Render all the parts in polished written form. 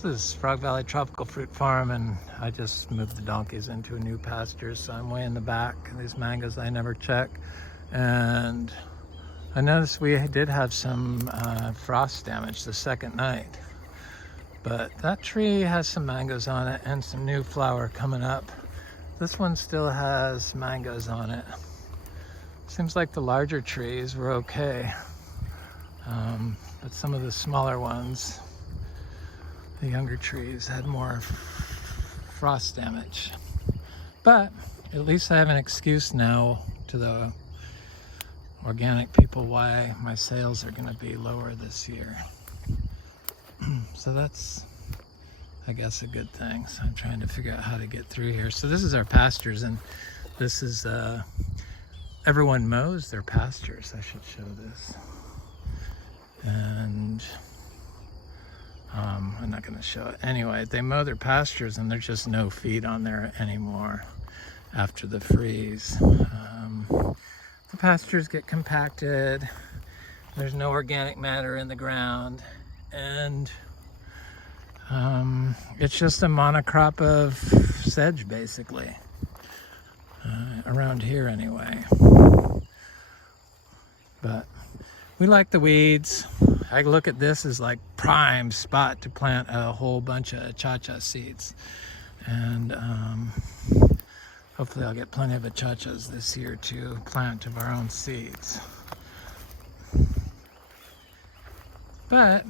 This is Frog Valley Tropical Fruit Farm, and I just moved the donkeys into a new pasture, so I'm way in the back. These mangoes I never check, and I noticed we did have some frost damage the second night, but that tree has some mangoes on it and some new flower coming up. This one still has mangoes on it. Seems like the larger trees were okay, but some of the smaller ones, the younger trees, had more frost damage. But at least I have an excuse now to the organic people why my sales are going to be lower this year. So that's, I guess, a good thing. So I'm trying to figure out how to get through here. So this is our pastures, and this is everyone mows their pastures. I should show this. And I'm not going to show it. Anyway, they mow their pastures and there's just no feed on there anymore after the freeze. The pastures get compacted. There's no organic matter in the ground. And it's just a monocrop of sedge, basically. Around here anyway. But we like the weeds. I look at this as like prime spot to plant a whole bunch of cha-cha seeds. And hopefully I'll get plenty of cha-chas this year to plant of our own seeds. But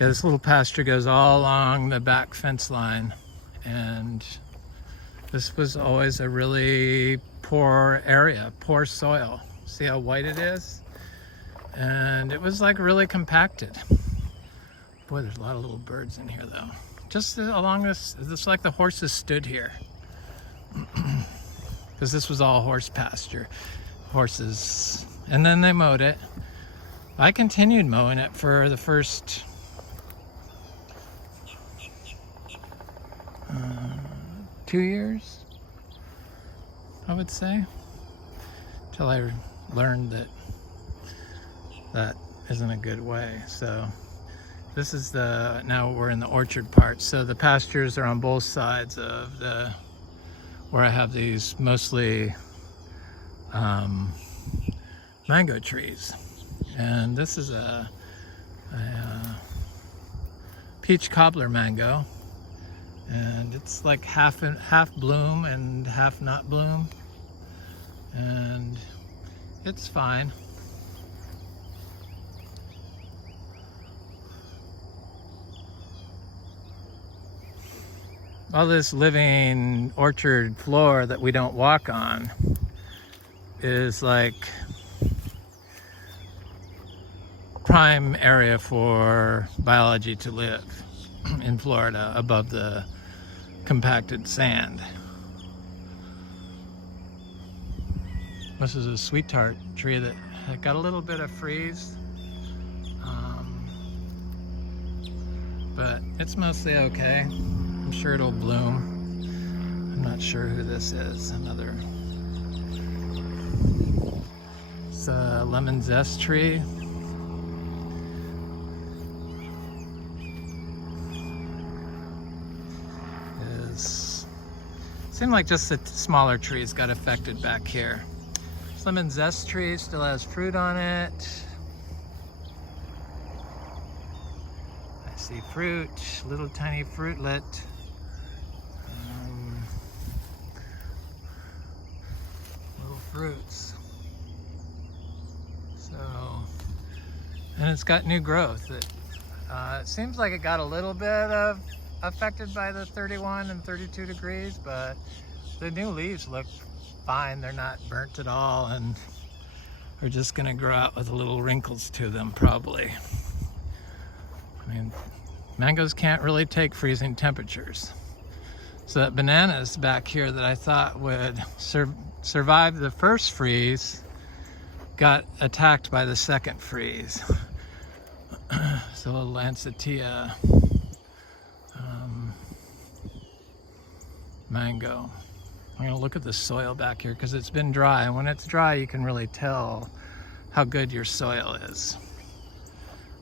yeah, this little pasture goes all along the back fence line, and this was always a really poor area, poor soil. See how white it is? And it was like really compacted. Boy, there's a lot of little birds in here though. Just along this like the horses stood here. Because this was all horse pasture. Horses. And then they mowed it. I continued mowing it for the first two years, I would say, till I learned that that isn't a good way. So this is now we're in the orchard part. So the pastures are on both sides of where I have these mostly mango trees. And this is a peach cobbler mango, and it's like half bloom and half not bloom, and it's fine. All this living orchard floor that we don't walk on is like prime area for biology to live in Florida above the compacted sand. This is a sweet tart tree that had got a little bit of freeze, but it's mostly okay. I'm sure it'll bloom. I'm not sure who this is. It's a lemon zest tree. Seemed like just the smaller trees got affected back here. This lemon zest tree still has fruit on it. I see fruit, little tiny fruitlet. Little fruits. So, and it's got new growth. It seems like it got a little bit of affected by the 31 and 32 degrees, but the new leaves look fine. They're not burnt at all, and are just gonna grow out with little wrinkles to them probably. I mean, mangoes can't really take freezing temperatures. So that bananas back here that I thought would survive the first freeze got attacked by the second freeze. So a Lancettia mango. I'm gonna look at the soil back here because it's been dry, and when it's dry you can really tell how good your soil is.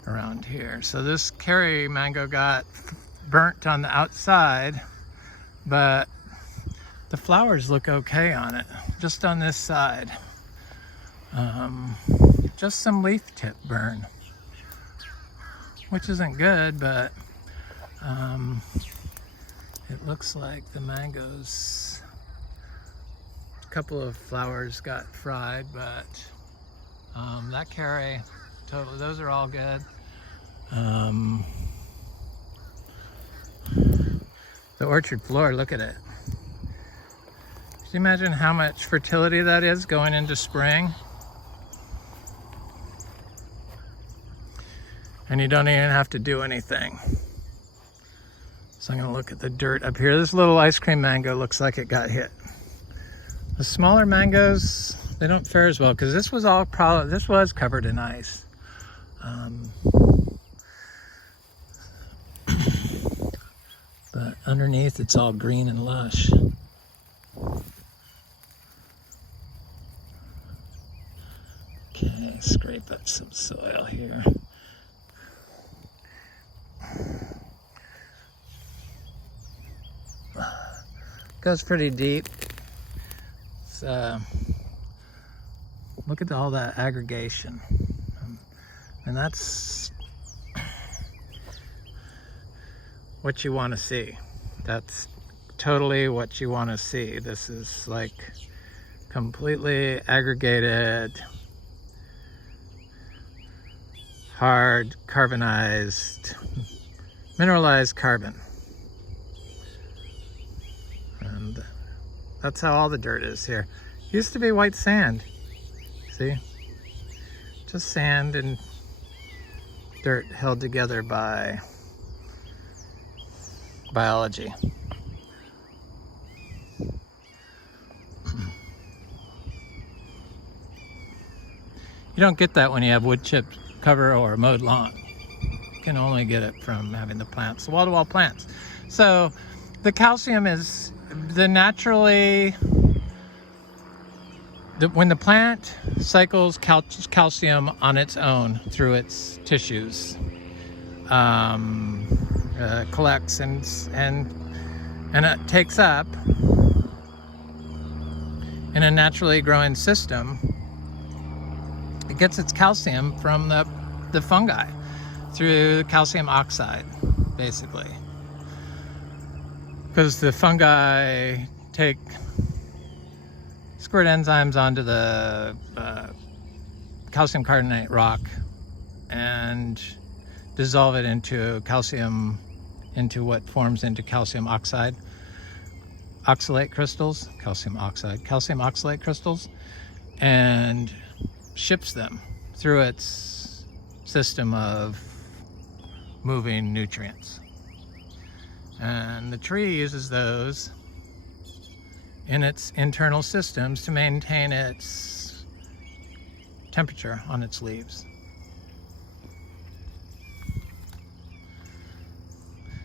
around here. So this Kerry mango got burnt on the outside, but the flowers look okay on it, just on this side. Just some leaf tip burn, which isn't good, but it looks like the mangoes, a couple of flowers got fried, but that Kerry, totally, those are all good. The orchard floor, look at it. Can you imagine how much fertility that is going into spring? And you don't even have to do anything. So I'm gonna look at the dirt up here. This little ice cream mango looks like it got hit. The smaller mangoes, they don't fare as well because this was all this was covered in ice. But underneath it's all green and lush. Okay, scrape up some soil here. Goes pretty deep. Look at all that aggregation, and that's what you want to see. That's totally what you want to see. This is like completely aggregated, hard carbonized, mineralized carbon. And that's how all the dirt is here. Used to be white sand. See? Just sand and dirt held together by biology. You don't get that when you have wood chip cover or a mowed lawn. You can only get it from having the plants, the wall-to-wall plants. So the calcium is when the plant cycles calcium on its own through its tissues, collects and it takes up in a naturally growing system. It gets its calcium from the fungi through calcium oxide, basically. Because the fungi squirt enzymes onto the calcium carbonate rock and dissolve it into calcium, into what forms into calcium oxide, oxalate crystals, calcium oxalate crystals, and ships them through its system of moving nutrients. And the tree uses those in its internal systems to maintain its temperature on its leaves.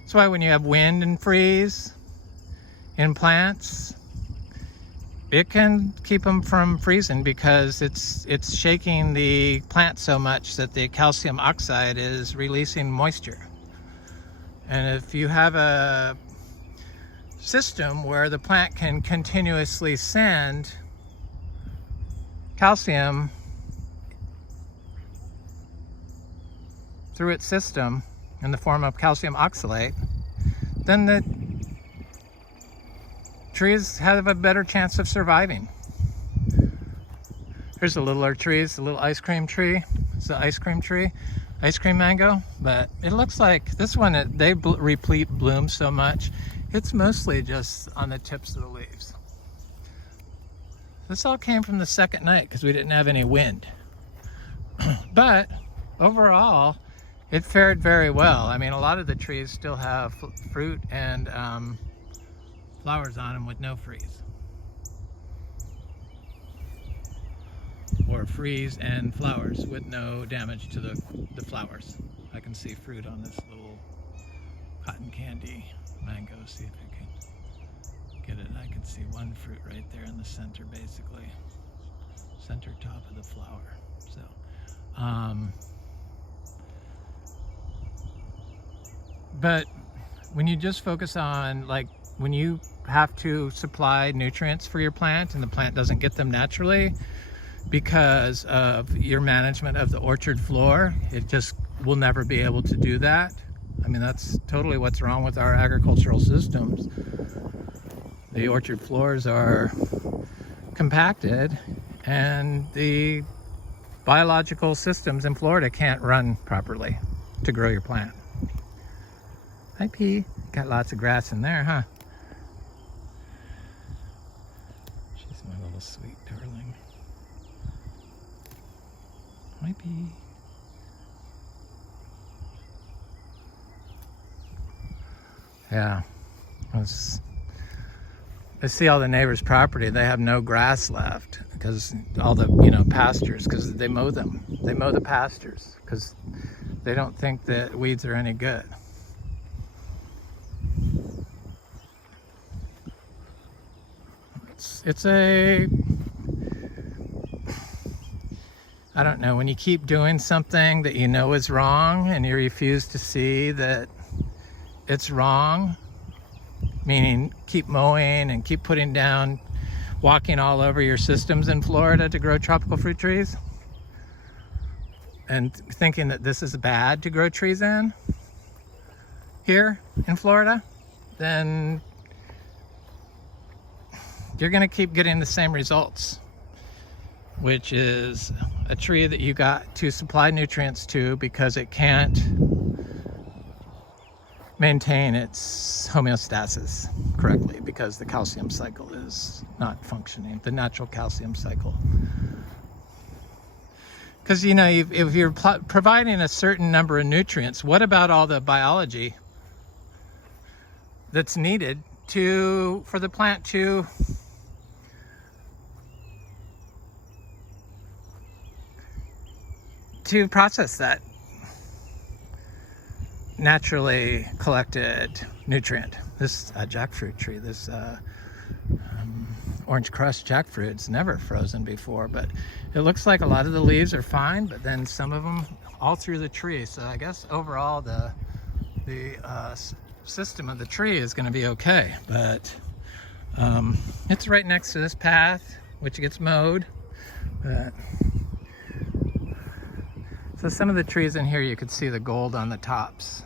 That's why when you have wind and freeze in plants, it can keep them from freezing because it's shaking the plant so much that the calcium oxide is releasing moisture. And if you have a system where the plant can continuously send calcium through its system in the form of calcium oxalate, then the trees have a better chance of surviving. Here's a littler tree, it's a little ice cream tree. It's the ice cream tree, ice cream mango, but it looks like this one, they replete blooms so much, it's mostly just on the tips of the leaves. This all came from the second night because we didn't have any wind. But overall, it fared very well. I mean, a lot of the trees still have fruit and flowers on them with no freeze. Or freeze and flowers with no damage to the flowers. I can see fruit on this little cotton candy mango. See if I can get it. I can see one fruit right there in the center, basically. Center top of the flower. So, But when you just focus on, like, when you have to supply nutrients for your plant and the plant doesn't get them naturally because of your management of the orchard floor, it just will never be able to do that. I mean, that's totally what's wrong with our agricultural systems. The orchard floors are compacted and the biological systems in Florida can't run properly to grow your plant. Hi, P. Got lots of grass in there, huh? She's my little sweet darling. Hi, P. Yeah. I see all the neighbors' property. They have no grass left because all the, pastures, because they mow them. They mow the pastures because they don't think that weeds are any good. It's I don't know, when you keep doing something that you know is wrong and you refuse to see that it's wrong, meaning keep mowing and keep putting down, walking all over your systems in Florida to grow tropical fruit trees, and thinking that this is bad to grow trees in here in Florida, then you're going to keep getting the same results, which is a tree that you got to supply nutrients to because it can't maintain its homeostasis correctly because the calcium cycle is not functioning, the natural calcium cycle. Because, if you're providing a certain number of nutrients, what about all the biology that's needed for the plant to process that naturally collected nutrient? This jackfruit tree, this orange crust jackfruit, it's never frozen before, but it looks like a lot of the leaves are fine, but then some of them all through the tree. So I guess overall the system of the tree is going to be okay, but it's right next to this path which gets mowed. So some of the trees in here, you could see the gold on the tops.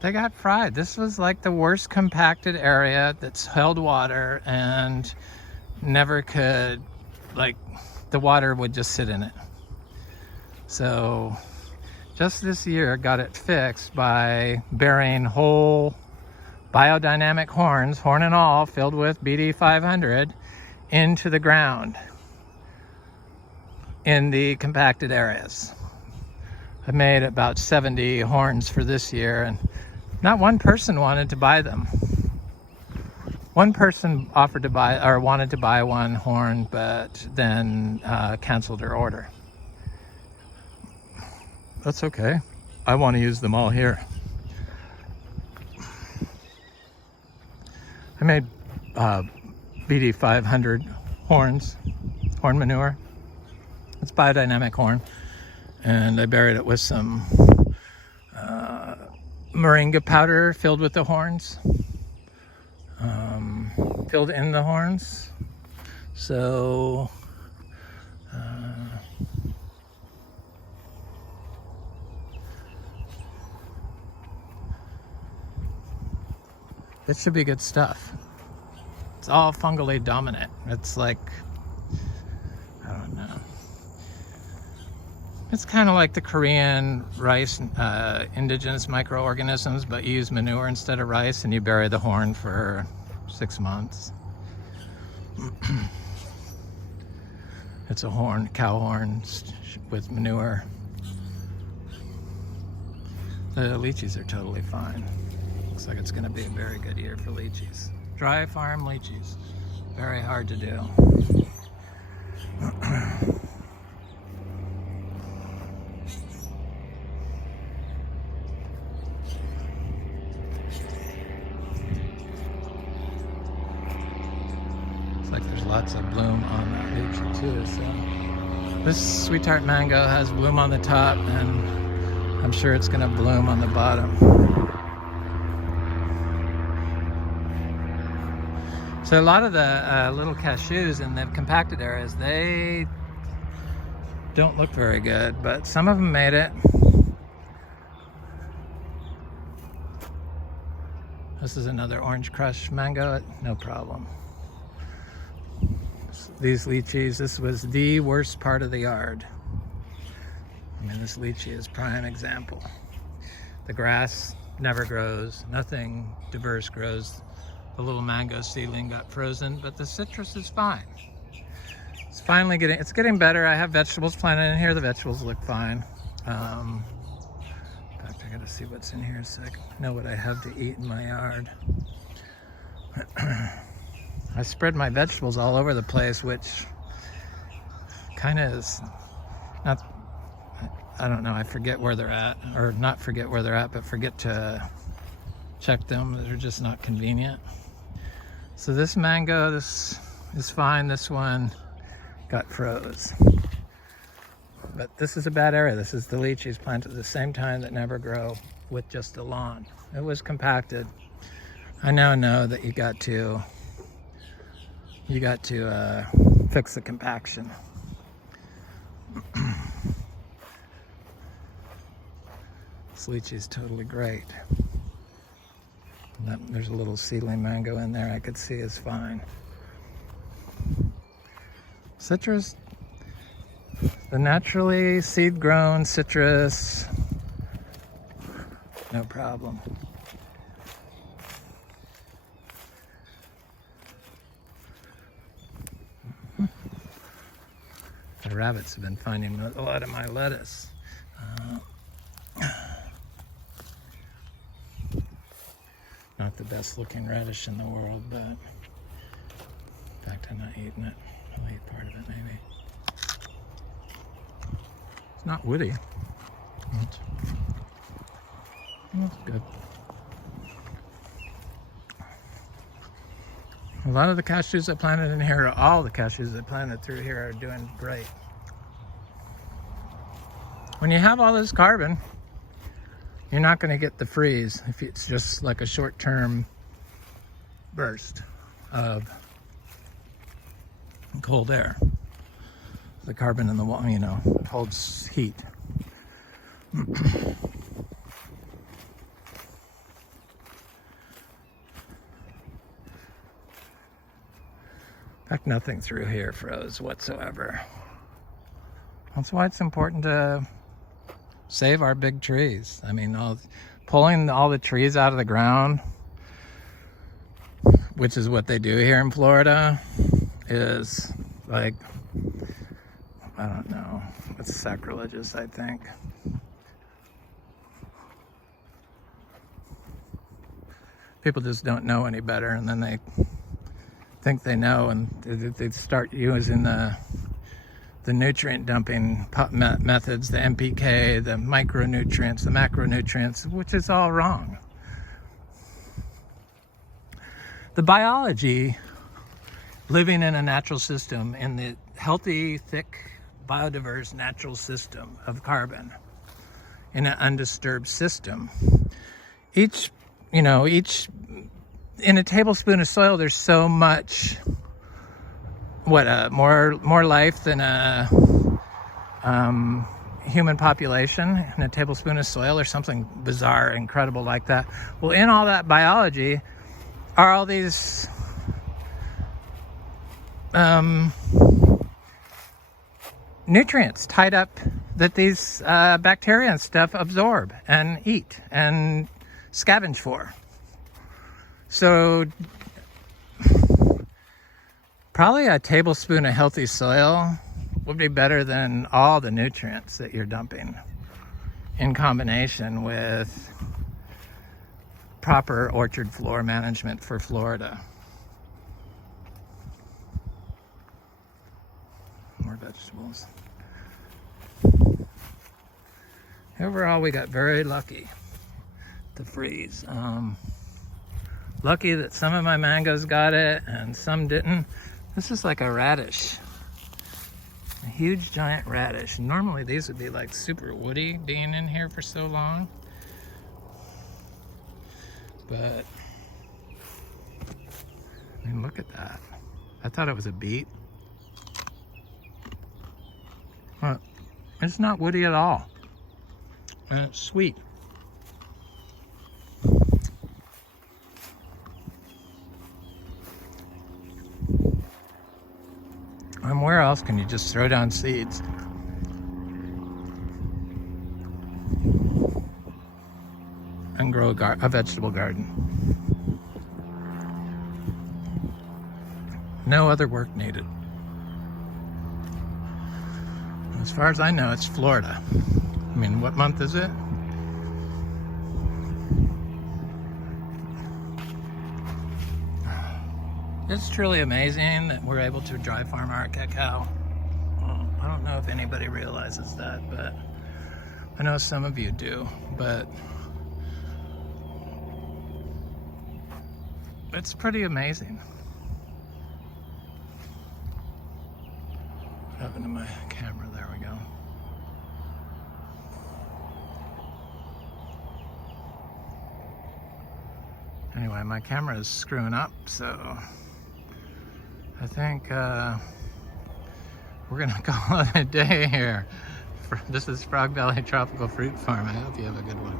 They got fried. This was like the worst compacted area that's held water and never could, the water would just sit in it. So just this year got it fixed by burying whole biodynamic horns, horn and all, filled with BD 500 into the ground in the compacted areas. I made about 70 horns for this year, and not one person wanted to buy them. One person offered to buy, or wanted to buy one horn, but then canceled her order. That's okay. I want to use them all here. I made BD 500 horns, horn manure. It's biodynamic horn, and I buried it with some moringa powder filled with the horns, filled in the horns. So it should be good stuff. It's all fungally dominant. It's like, I don't know. It's kind of like the Korean rice, indigenous microorganisms, but you use manure instead of rice, and you bury the horn for 6 months. It's a horn, cow horn with manure. The lychees are totally fine. Looks like it's going to be a very good year for lychees. Dry farm lychees. Very hard to do. Like there's lots of bloom on that lychee too. So this sweetheart mango has bloom on the top and I'm sure it's gonna bloom on the bottom. So a lot of the little cashews in the compacted areas, they don't look very good, but some of them made it. This is another orange crush mango, no problem. These lychees, this was the worst part of the yard. I mean, this lychee is prime example. The grass never grows, nothing diverse grows. The little mango seedling got frozen, but the citrus is fine. It's finally getting better. I have vegetables planted in here. The vegetables look fine. In fact, I gotta see what's in here so I know what I have to eat in my yard. I spread my vegetables all over the place, which kind of is not, I don't know, I forget where they're at, or not forget where they're at, but forget to check them. They're just not convenient. So this mango, this is fine. This one got froze. But this is a bad area. This is the lychees planted at the same time that never grow with just a lawn. It was compacted. I now know that you got to fix the compaction. This lychee is totally great. There's a little seedling mango in there I could see is fine. Citrus, the naturally seed-grown citrus, no problem. The rabbits have been finding a lot of my lettuce. Not the best looking radish in the world, but in fact I'm not eating it. I'll eat part of it maybe. It's not woody. That's good. A lot of the cashews I planted in here, all the cashews I planted through here are doing great. When you have all this carbon, you're not going to get the freeze if it's just like a short-term burst of cold air. The carbon in the wall, you know, holds heat. In fact, nothing through here froze whatsoever. That's why it's important to save our big trees. I mean, pulling all the trees out of the ground, which is what they do here in Florida, is like, I don't know, it's sacrilegious, I think. People just don't know any better, and then they think they know, and they start using the nutrient dumping methods, the NPK, the micronutrients, the macronutrients, which is all wrong. The biology living in a natural system, in the healthy, thick, biodiverse natural system of carbon, in an undisturbed system, each in a tablespoon of soil, there's so much, more life than a human population in a tablespoon of soil, or something bizarre, incredible like that. Well, in all that biology are all these nutrients tied up that these bacteria and stuff absorb and eat and scavenge for. So probably a tablespoon of healthy soil would be better than all the nutrients that you're dumping, in combination with proper orchard floor management for Florida. More vegetables. Overall, we got very lucky to freeze. Lucky that some of my mangoes got it and some didn't. This is like a radish. A huge giant radish. Normally these would be like super woody being in here for so long. But, I mean, look at that. I thought it was a beet. But it's not woody at all. And it's sweet. And where else can you just throw down seeds? And grow a vegetable garden. No other work needed. As far as I know, it's Florida. I mean, what month is it? It's truly amazing that we're able to dry farm our cacao. Well, I don't know if anybody realizes that, but I know some of you do, but it's pretty amazing. What happened to my camera? There we go. Anyway, my camera is screwing up, so I think we're gonna call it a day here. This is Frog Valley Tropical Fruit Farm. I hope you have a good one.